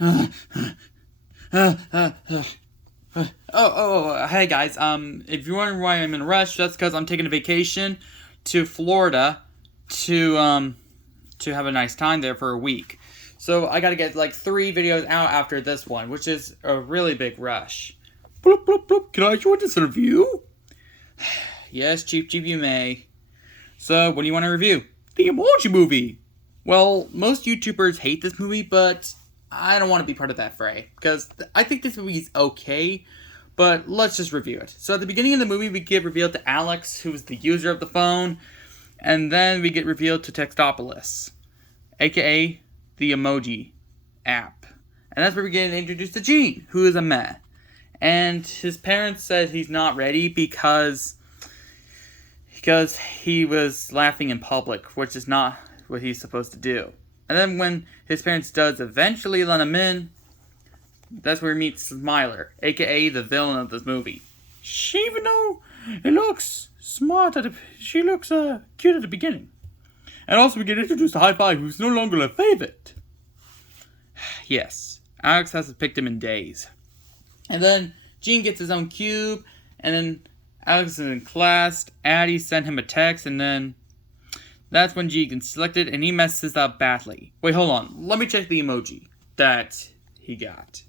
Hey guys. If you're wondering why I'm in a rush, that's because I'm taking a vacation to Florida to have a nice time there for a week. So I gotta get like 3 videos out after this one, which is a really big rush. Bloop, bloop, bloop. Can I join this review? Yes, Cheep, you may. So, what do you want to review? The Emoji Movie! Well, most YouTubers hate this movie, but I don't want to be part of that fray, because I think this movie is okay, but let's just review it. So at the beginning of the movie, we get revealed to Alex, who is the user of the phone, and then we get revealed to Textopolis, aka the Emoji app. And that's where we get introduced to Gene, who is a meh. And his parents said he's not ready because he was laughing in public, which is not what he's supposed to do. And then when his parents does eventually let him in, that's where he meets Smiler, aka the villain of this movie. She, even though it looks smart, she looks cute at the beginning. And also we get introduced to High Five, who's no longer a favorite. Yes, Alex hasn't picked him in days. And then Gene gets his own cube, and then Alex is in class, Addie sent him a text, and then that's when Gene gets selected, and he messes up badly. Wait, hold on. Let me check the emoji that he got.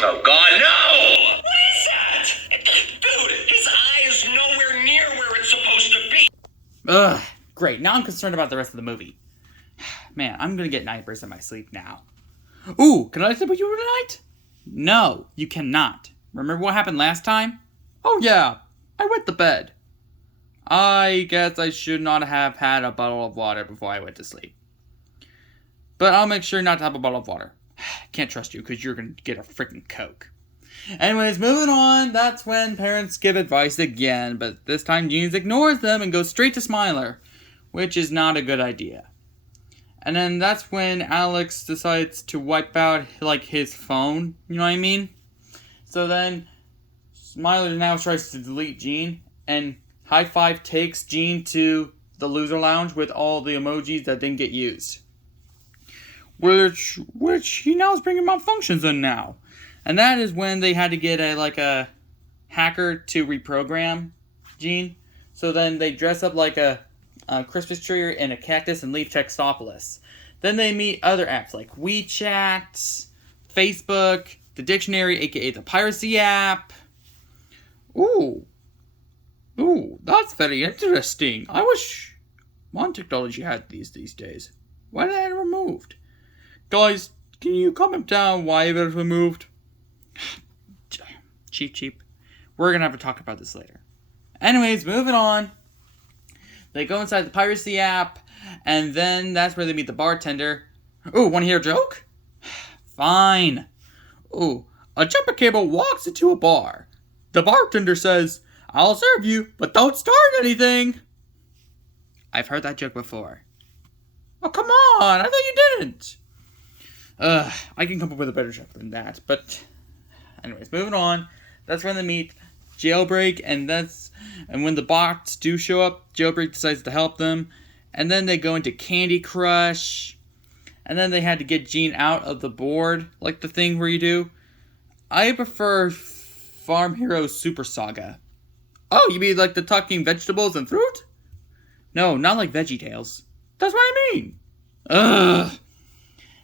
Oh, God, no! What is that? Dude, his eye is nowhere near where it's supposed to be. Ugh, great. Now I'm concerned about the rest of the movie. Man, I'm gonna get nightmares in my sleep now. Ooh, can I sleep with you tonight? No, you cannot. Remember what happened last time? Oh yeah, I wet the bed. I guess I should not have had a bottle of water before I went to sleep. But I'll make sure not to have a bottle of water. Can't trust you because you're going to get a freaking Coke. Anyways, moving on, that's when parents give advice again, but this time Gene ignores them and goes straight to Smiler, which is not a good idea. And then that's when Alex decides to wipe out, like, his phone, you know what I mean? So then Smiler now tries to delete Gene, and High Five takes Gene to the loser lounge with all the emojis that didn't get used. Which he now is bringing malfunctions in now. And that is when they had to get a hacker to reprogram Gene. So then they dress up like a Christmas tree and a cactus and leave Textopolis. Then they meet other apps like WeChat, Facebook, the dictionary, aka the piracy app. Ooh, that's very interesting. I wish one technology had these days. Why did I get removed? Guys, can you comment down why it was removed? Cheep. We're gonna have to talk about this later. Anyways, moving on. They go inside the piracy app, and then that's where they meet the bartender. Ooh, wanna hear a joke? Fine. Ooh, a jumper cable walks into a bar. The bartender says, "I'll serve you, but don't start anything." I've heard that joke before. Oh, come on, I thought you didn't. I can come up with a better joke than that, but anyways, moving on. That's when they meet Jailbreak, and when the bots do show up, Jailbreak decides to help them, and then they go into Candy Crush, and then they had to get Gene out of the board, like the thing where you do. I prefer Farm Heroes Super Saga. Oh, you mean like the talking vegetables and fruit? No, not like VeggieTales. That's what I mean. Ugh.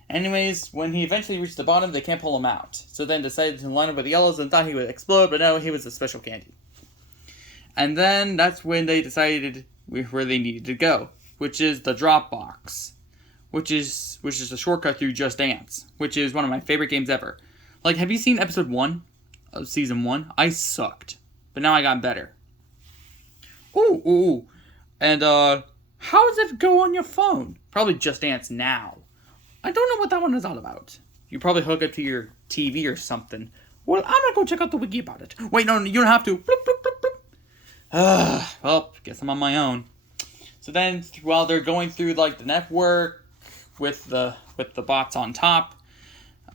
Anyways, when he eventually reached the bottom, they can't pull him out. So then decided to line up with the yellows and thought he would explode, but no, he was a special candy. And then that's when they decided where they needed to go, which is the Dropbox, which is a shortcut through Just Dance, which is one of my favorite games ever. Like, have you seen episode 1 of season 1? I sucked, but now I got better. Ooh. And, how does it go on your phone? Probably Just Dance now. I don't know what that one is all about. You probably hook it to your TV or something. Well, I'm gonna go check out the wiki about it. Wait, no, you don't have to. Bloop, bloop, bloop, bloop. Well, guess I'm on my own. So then, while they're going through, like, the network with the bots on top,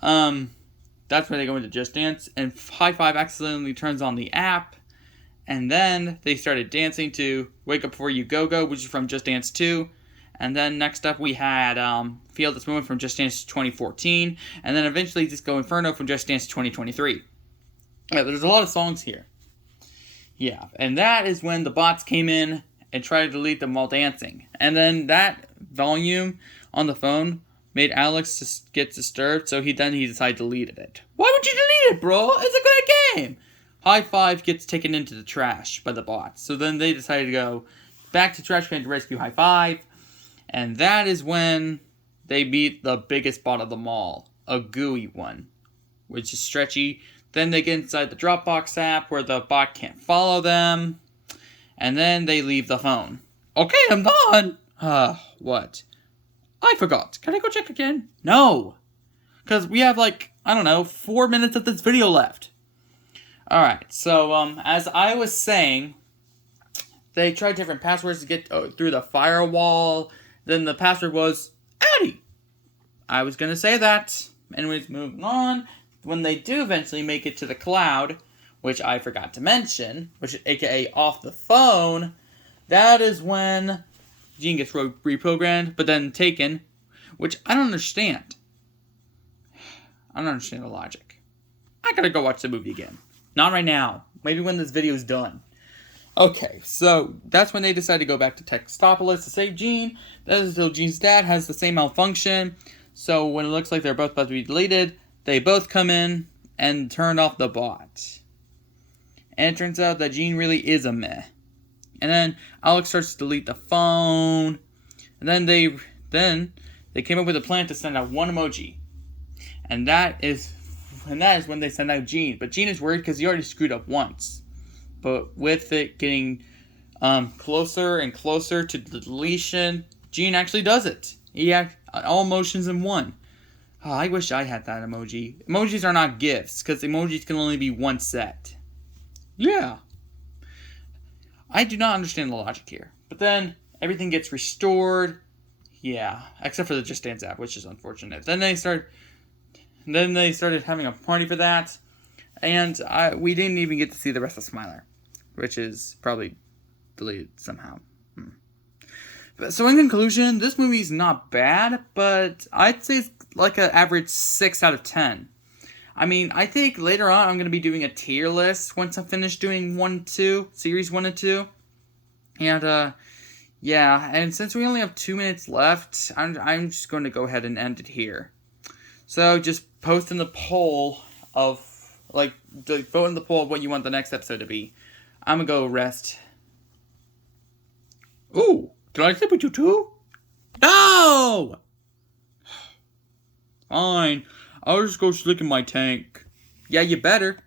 that's where they go into Just Dance, and High Five accidentally turns on the app, and then they started dancing to Wake Up Before You Go Go, which is from Just Dance 2, And then next up we had Feel This Moment from Just Dance 2014. And then eventually Disco Inferno from Just Dance 2023. Yeah, there's a lot of songs here. Yeah, and that is when the bots came in and tried to delete them while dancing. And then that volume on the phone made Alex just get disturbed, so he decided to delete it. Why would you delete it, bro? It's a good game. High Five gets taken into the trash by the bots. So then they decided to go back to Trash Can to rescue High Five. And that is when they beat the biggest bot of them all, a gooey one, which is Stretchy. Then they get inside the Dropbox app where the bot can't follow them. And then they leave the phone. Okay, I'm done. What? I forgot. Can I go check again? No. Because we have 4 minutes of this video left. Alright, so as I was saying, they tried different passwords to get through the firewall. Then the password was Addy. I was going to say that. Anyways, moving on. When they do eventually make it to the cloud, which I forgot to mention, which aka off the phone, that is when Gene gets reprogrammed, but then taken, which I don't understand. I don't understand the logic. I gotta go watch the movie again. Not right now. Maybe when this video is done. Okay, so that's when they decide to go back to Textopolis to save Gene. That is until Gene's dad has the same malfunction. So when it looks like they're both about to be deleted, they both come in and turn off the bot. And it turns out that Gene really is a meh. And then Alex starts to delete the phone. And then they came up with a plan to send out one emoji. And that is when they send out Gene. But Gene is worried because he already screwed up once. But with it getting closer and closer to the deletion, Gene actually does it. He all emotions in one. Oh, I wish I had that emoji. Emojis are not gifts, because emojis can only be one set. Yeah. I do not understand the logic here. But then, everything gets restored. Yeah, except for the Just Dance app, which is unfortunate. Then they started having a party for that. And we didn't even get to see the rest of Smiler, which is probably deleted somehow. So in conclusion, this movie is not bad, but I'd say it's like an average 6 out of 10. I mean, I think later on I'm going to be doing a tier list once I'm finished doing 1 2, series 1 and 2. And, yeah, and since we only have 2 minutes left, I'm just going to go ahead and end it here. So just post in the poll of, vote in the poll of what you want the next episode to be. I'm going to go rest. Ooh. Can I sleep with you too? No! Fine. I'll just go slick in my tank. Yeah, you better.